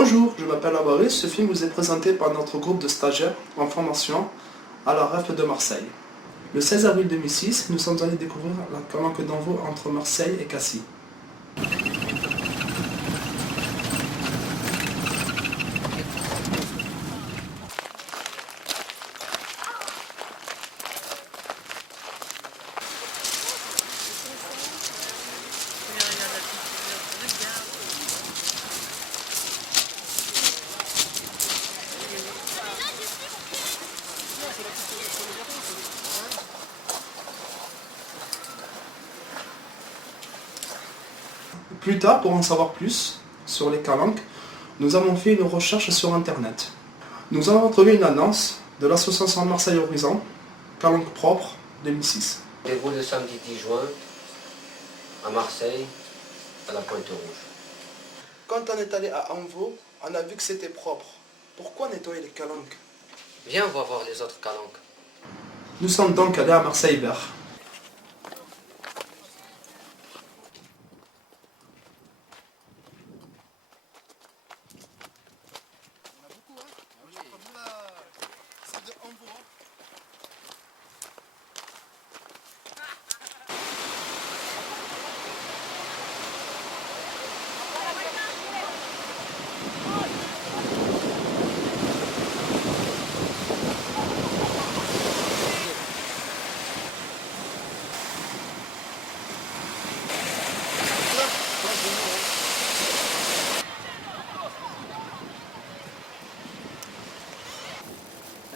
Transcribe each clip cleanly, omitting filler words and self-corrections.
Bonjour, je m'appelle Boris. Ce film vous est présenté par notre groupe de stagiaires en formation à la REF de Marseille. Le 16 avril 2006, nous sommes allés découvrir la calanque d'Envaux entre Marseille et Cassis. Plus tard, pour en savoir plus sur les calanques, nous avons fait une recherche sur Internet. Nous avons trouvé une annonce de l'association Marseille Horizon, Calanque propre 2006. Déroule le samedi 10 juin à Marseille, à la Pointe-Rouge. Quand on est allé à Envaux, on a vu que c'était propre. Pourquoi nettoyer les calanques? Viens, on va voir les autres calanques. Nous sommes donc allés à Marseille-Vert.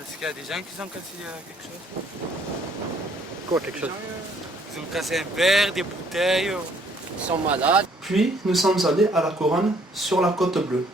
Est-ce qu'il y a des gens qui ont cassé quelque chose? Quoi, quelque chose? Ils ont cassé un verre, des bouteilles. Ils sont malades. Puis, nous sommes allés à la Couronne, sur la Côte Bleue.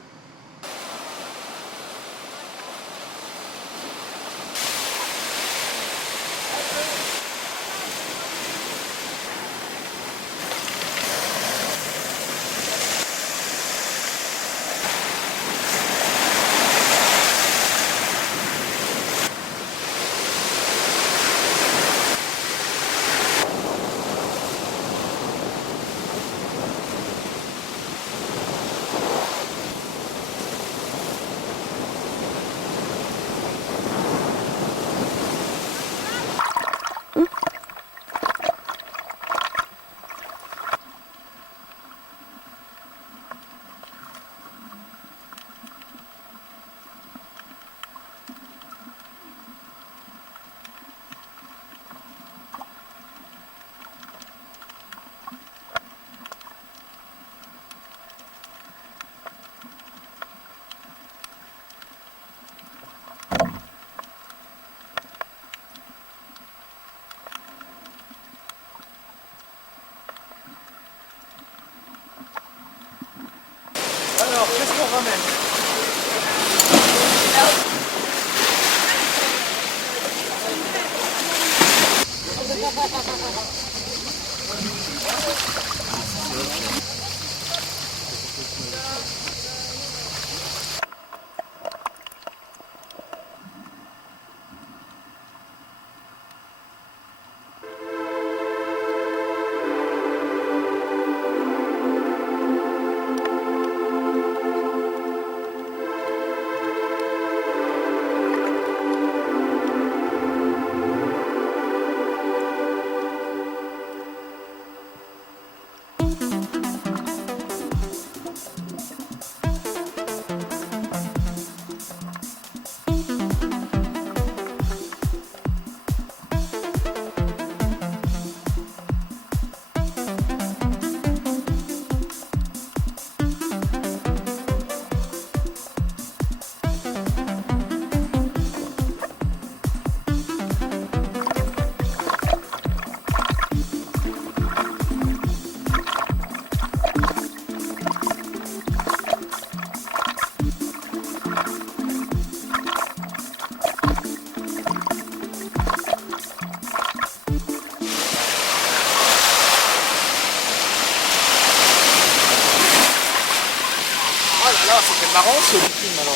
Alors, qu'est-ce qu'on ramène? là, c'était marrant ce film alors.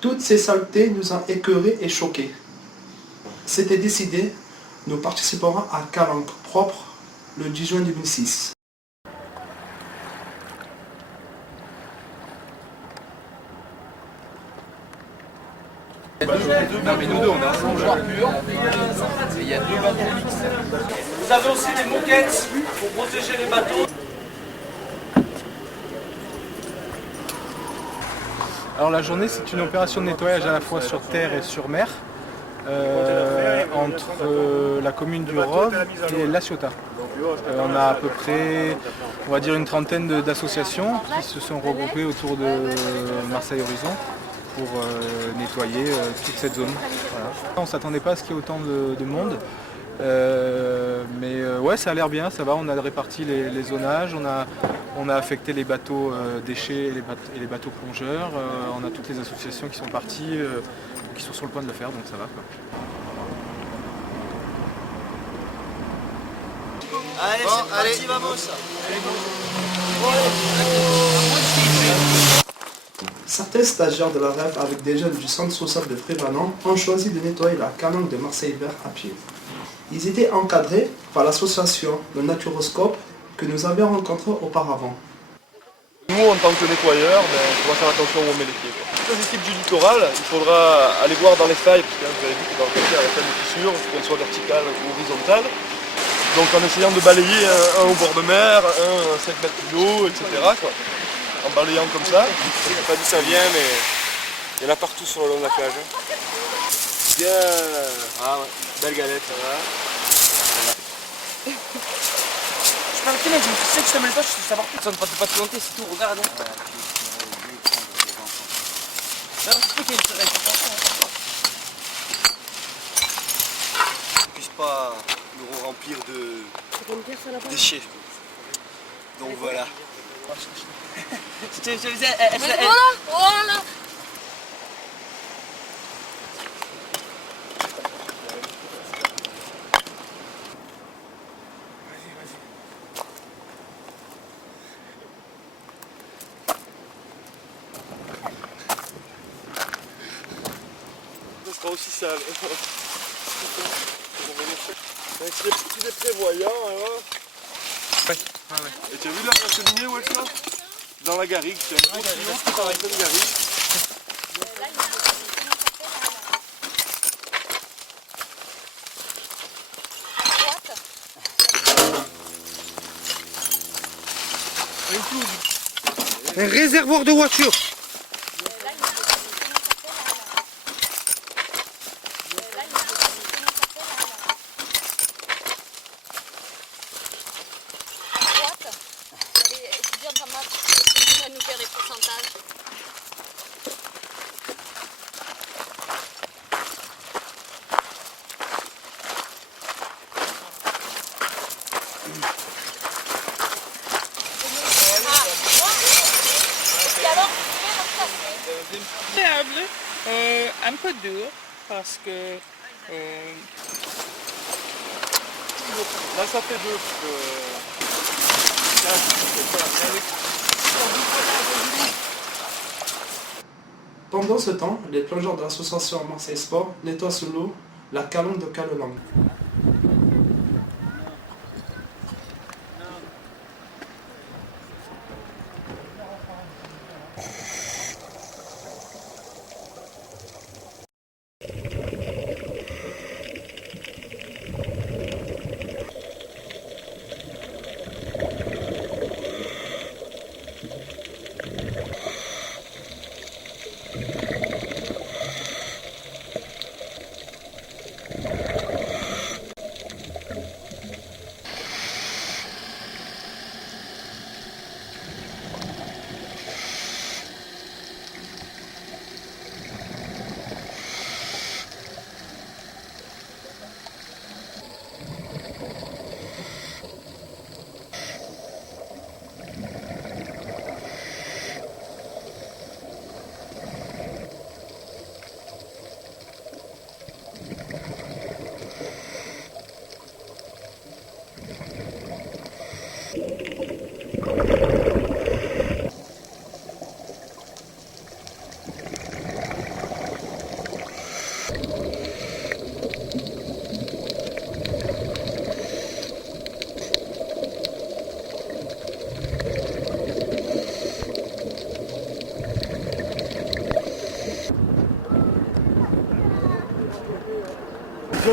Toutes ces saletés nous ont écœurés et choqués. C'était décidé, nous participerons à Calanque propre le 10 juin 2006. Non mais nous deux on est ensemble. Il y a deux bateaux mixtes. Vous avez aussi des moquettes pour protéger les bateaux. Alors la journée, c'est une opération de nettoyage à la fois sur terre et sur mer, entre la commune du Rove et La Ciotat. On a à peu près, on va dire, une trentaine d'associations qui se sont regroupées autour de Marseille Horizon pour nettoyer toute cette zone. Voilà. On ne s'attendait pas à ce qu'il y ait autant de monde. Mais ouais, ça a l'air bien, ça va, on a réparti les zonages, on a affecté les bateaux déchets et les bateaux plongeurs, on a toutes les associations qui sont parties, qui sont sur le point de le faire, donc ça va quoi. Allez, c'est parti, vamos. Certains stagiaires de la REF avec des jeunes du centre social de Frévanon ont choisi de nettoyer la calanque de Marseille Vert à pied. Ils étaient encadrés par l'association Le Naturoscope que nous avions rencontré auparavant. Nous, en tant que nettoyeurs, on va faire attention où on met les pieds. Toutes les équipes du littoral, il faudra aller voir dans les failles, parce que vous avez vu que dans le quartier, il y a plein de fissures, qu'elles soient verticales ou horizontales. Donc en essayant de balayer un au bord de mer, un à 5 mètres plus haut, etc. quoi. En balayant comme ça. Je ne sais pas d'où ça vient, mais il y en a partout sur le long de la plage. Bien. Ah ouais, belle galette. Voilà. Je peux reculer, tu sais que je te mets le poche, je veux savoir plus. Ça ne va pas te planter, c'est tout, regarde. Tu peux qu'il y ait une attention. Je ne puisse pas nous remplir de déchets. Donc voilà. Je te faisais. Voilà. Ça sera aussi sale. Il est prévoyant alors. Ouais. Et tu as vu là la cheminée où elle est là? Dans la garrigue, tu as un gros tuyau qui part avec une garrigue. Un réservoir de voiture. Nous faire les pourcentages. Un peu dur parce que Là ça fait deux. Pendant ce temps, les plongeurs de l'association Marseille Sport nettoient sous l'eau la calanque de Calelang.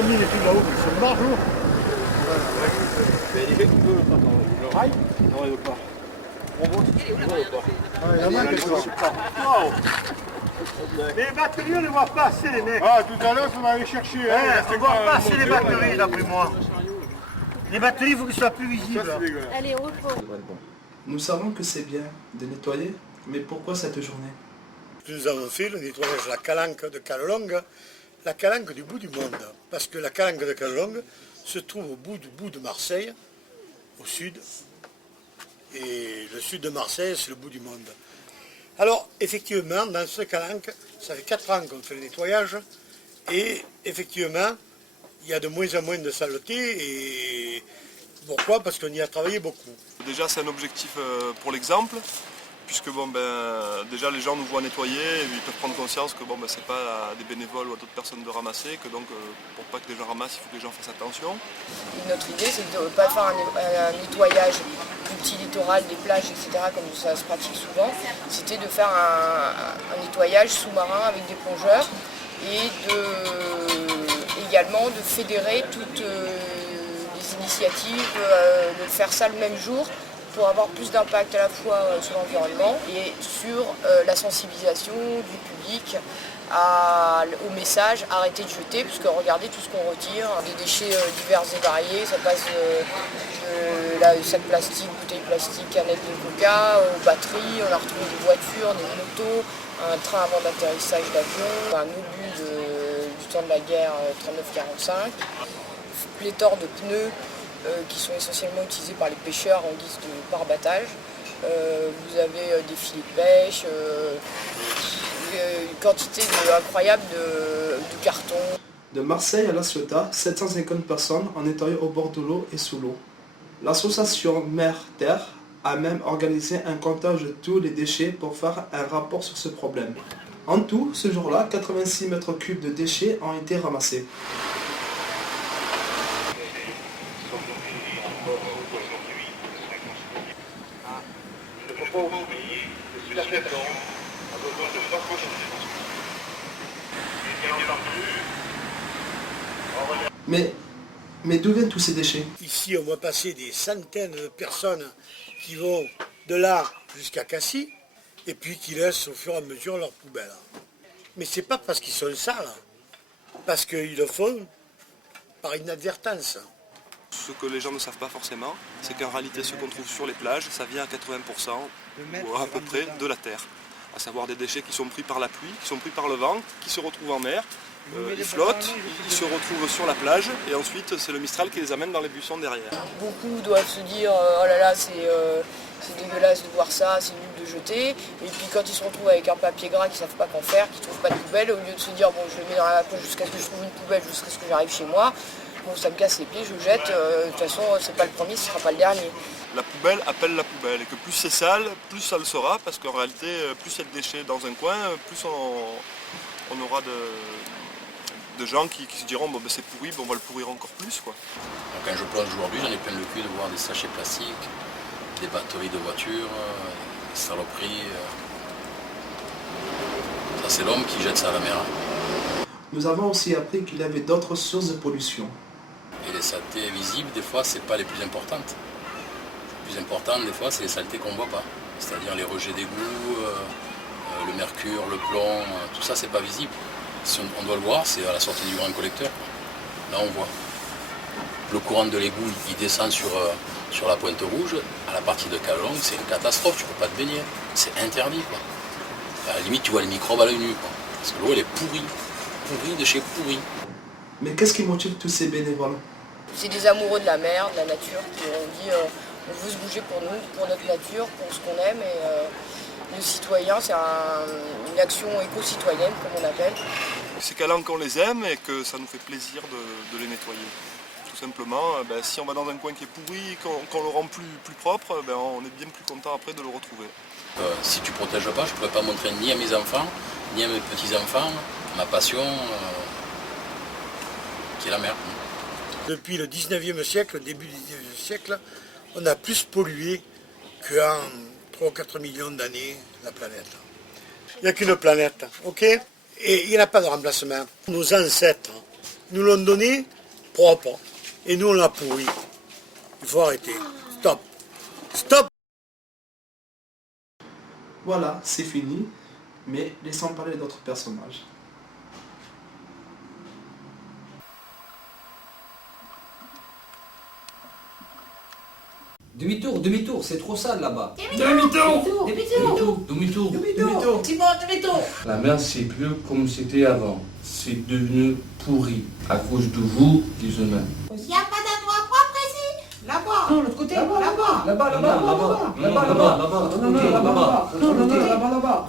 mis les trucs là-haut, c'est marche, non? Mais les gars qui veulent pas dans le rail? Non, ils veulent pas. On voit si tu veux ou pas. Il y en a qui les batteries, on ne les voit pas assez, les mecs. Ah, tout à l'heure, il faudra aller chercher. On ne voit pas assez les batteries, d'après moi. Les batteries, il faut qu'elles soient plus visibles. Allez, au repos. Nous savons que c'est bien de nettoyer, mais pourquoi cette journée? Nous avons fait le nettoyage de la calanque de Calelongue, la calanque du bout du monde. Parce que la calanque de Calelongue se trouve au bout de Marseille, au sud. Et le sud de Marseille, c'est le bout du monde. Alors, effectivement, dans ce calanque, ça fait 4 ans qu'on fait le nettoyage. Et effectivement, il y a de moins en moins de saleté. Et pourquoi? Parce qu'on y a travaillé beaucoup. Déjà, c'est un objectif pour l'exemple, puisque bon, déjà les gens nous voient nettoyer, et ils peuvent prendre conscience que bon, c'est pas à des bénévoles ou à d'autres personnes de ramasser, que donc pour pas que les gens ramassent, il faut que les gens fassent attention. Notre idée, c'est de ne pas faire un nettoyage du petit littoral, des plages, etc., comme ça se pratique souvent. C'était de faire un nettoyage sous-marin avec des plongeurs et également de fédérer toutes les initiatives, de faire ça le même jour pour avoir plus d'impact à la fois sur l'environnement et sur la sensibilisation du public au message arrêtez de jeter, puisque regardez tout ce qu'on retire, des déchets divers et variés, ça passe de sacs plastiques, bouteilles plastiques, canettes de coca, aux batteries, on a retrouvé des voitures, des motos, un train avant d'atterrissage d'avion, un obus du temps de la guerre 39-45, pléthore de pneus qui sont essentiellement utilisés par les pêcheurs en guise de pare-battage. Vous avez des filets de pêche, une quantité incroyable de carton. De Marseille à La Ciotat, 750 personnes en nettoyant au bord de l'eau et sous l'eau. L'association Mer-Terre a même organisé un comptage de tous les déchets pour faire un rapport sur ce problème. En tout, ce jour-là, 86 mètres cubes de déchets ont été ramassés. Mais d'où viennent tous ces déchets? Ici, on va passer des centaines de personnes qui vont de là jusqu'à Cassis et puis qui laissent au fur et à mesure leurs poubelles. Mais c'est pas parce qu'ils sont sales, parce qu'ils le font par inadvertance. Ce que les gens ne savent pas forcément, c'est qu'en réalité ce qu'on trouve sur les plages, ça vient à 80% ou à peu près de la terre. À savoir des déchets qui sont pris par la pluie, qui sont pris par le vent, qui se retrouvent en mer, ils flottent, ils se retrouvent sur la plage et ensuite c'est le Mistral qui les amène dans les buissons derrière. Beaucoup doivent se dire oh là là c'est dégueulasse de voir ça, c'est nul de jeter. Et puis quand ils se retrouvent avec un papier gras qu'ils ne savent pas qu'en faire, qu'ils ne trouvent pas de poubelle, au lieu de se dire bon je le mets dans la poche jusqu'à ce que je trouve une poubelle, jusqu'à ce que j'arrive chez moi, bon ça me casse les pieds, je jette, de toute façon c'est pas le premier, ce ne sera pas le dernier. La poubelle appelle la poubelle et que plus c'est sale, plus ça le sera parce qu'en réalité plus il y a de déchets dans un coin, plus on aura de gens qui se diront bon, ben, c'est pourri, ben, on va le pourrir encore plus. Quoi. Quand je plonge aujourd'hui, j'en ai plein le cul de voir des sachets plastiques, des batteries de voitures, des saloperies. Ça c'est l'homme qui jette ça à la mer. Nous avons aussi appris qu'il y avait d'autres sources de pollution. Et les saletés visibles, des fois, c'est pas les plus importantes. Les plus importantes, des fois, c'est les saletés qu'on ne voit pas. C'est-à-dire les rejets d'égouts, le mercure, le plomb, tout ça, c'est pas visible. Si on doit le voir, c'est à la sortie du grand collecteur. Là, on voit. Le courant de l'égout, il descend sur la Pointe Rouge. À la partie de Calelongue, c'est une catastrophe. Tu ne peux pas te baigner. C'est interdit. Quoi. À la limite, tu vois les microbes à l'œil nu. Quoi. Parce que l'eau, elle est pourrie. Pourrie de chez pourrie. Mais qu'est-ce qui motive tous ces bénévoles? C'est des amoureux de la mer, de la nature, qui ont dit on veut se bouger pour nous, pour notre nature, pour ce qu'on aime. Et le citoyen, c'est une action éco-citoyenne, comme on appelle. Ces calanques, on les aime et que ça nous fait plaisir de les nettoyer. Tout simplement, si on va dans un coin qui est pourri, qu'on le rend plus propre, on est bien plus content après de le retrouver. Si tu ne protèges pas, je ne pourrais pas montrer ni à mes enfants, ni à mes petits-enfants ma passion qui est la mer. Depuis le 19e siècle, le début du 19e siècle, on a plus pollué qu'en 3 ou 4 millions d'années la planète. Il n'y a qu'une planète, ok? Et il n'y a pas de remplacement. Nos ancêtres nous l'ont donné propre. Et nous, on l'a pourri. Il faut arrêter. Stop. Stop. Voilà, c'est fini, mais laissons parler d'autres personnages. Demi-tour, demi-tour, c'est trop sale là-bas. Demi-tour. Demi-tour. La mer, c'est plus comme c'était avant. C'est devenu pourri à cause de vous, les humains. Il n'y a pas d'endroit propre ici. Là-bas. Non, l'autre côté. Là-bas. Là-bas. Là-bas.